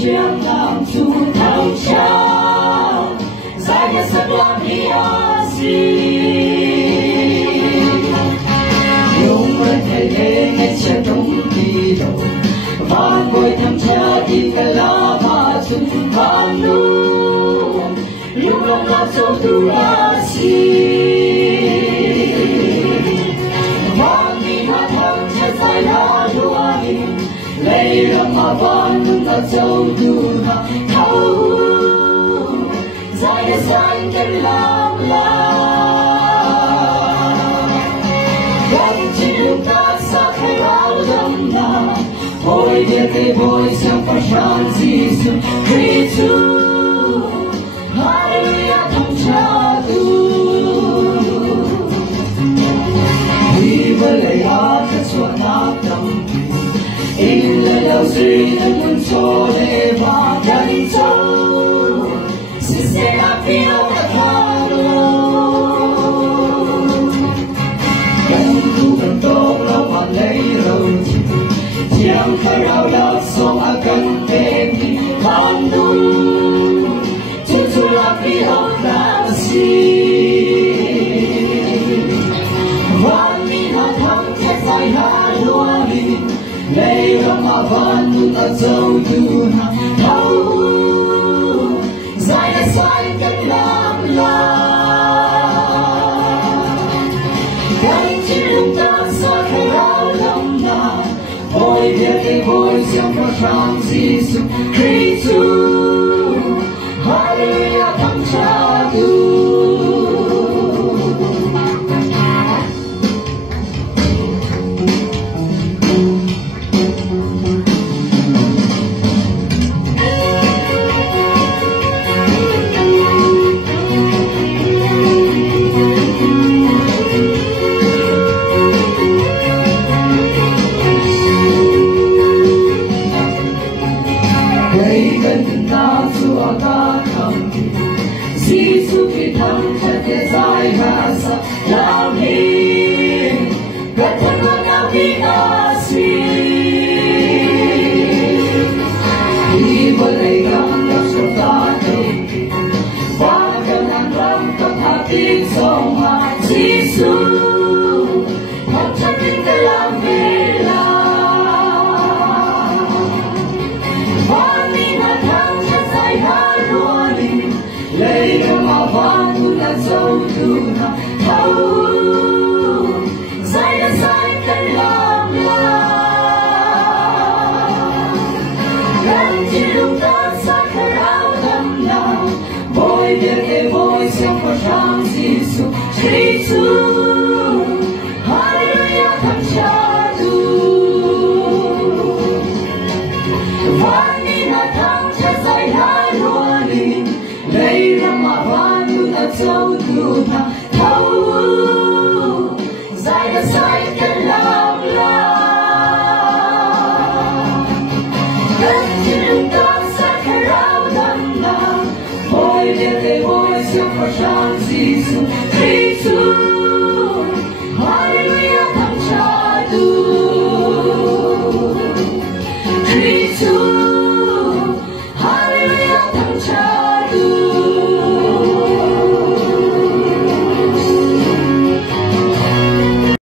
Siang làm chu thao trao dài nhà sắc làm đi asi nhung ơi thề thề nghe cha đông đi đâu vang ngồi thăm cha đi cả lá ba chung vang nu nhung lòng la châu tu asi vang đi na thăm cha dài lá lúa đi lấy lòng mà van ta châu tu na thâu dài dài cái lòng la gánh chịu ta sa khai bao năm na ôi địa cái bồi sang phát sáng Giêsu Kitô Hallelujah thăm cha tu đi với lời hát cho xóa nát tâm in lời đầu duy đã muốn cho để mà đánh dấu xin sẽ là phiếu đã tha lô gánh thu gần tốt lâu mà lấy lâu chiang khai rao đã sống ở gần bên đi ban đủ chú chú là phiếu đã xin van mi na thăm chết dài hạ lúa đi lấy lòng mà van tu ta châu tu na thâu dài đã xoay cách làm la gánh chịu lúc ta xoay khai rao lòng na ôi địa cái bồi sang phát sáng Giêsu Kitô Hallelujah thăm cha tu Giêsu khi thăm cha thế dài hạ sa làm đi cất thân con nào khi ta suy đi với lời gắng đắp cho ta thêm và cần ăn rắm tâm hạ tiếng sông hạ Giêsu thăm cha tin ta làm về làm và đi mà thăm cha dài hạ lúa đi lấy lòng mà van tu ta châu tu na thâu dài đã dài cách làm la gánh chịu lúc ta xa khai áo đầm nào bồi địa cái bồi sang phát sáng Giêsu Kitô Hallelujah thăm cha tu van đi na thăm cha dài hai lúa đi lấy lòng mà van tu ta châu tu na thâu dài đã dài cách làm la gánh chịu lúc ta xa khai áo đầm nào bồi địa cái bồi sang phát sáng Giêsu Kitô Hallelujah thăm cha tu Kitô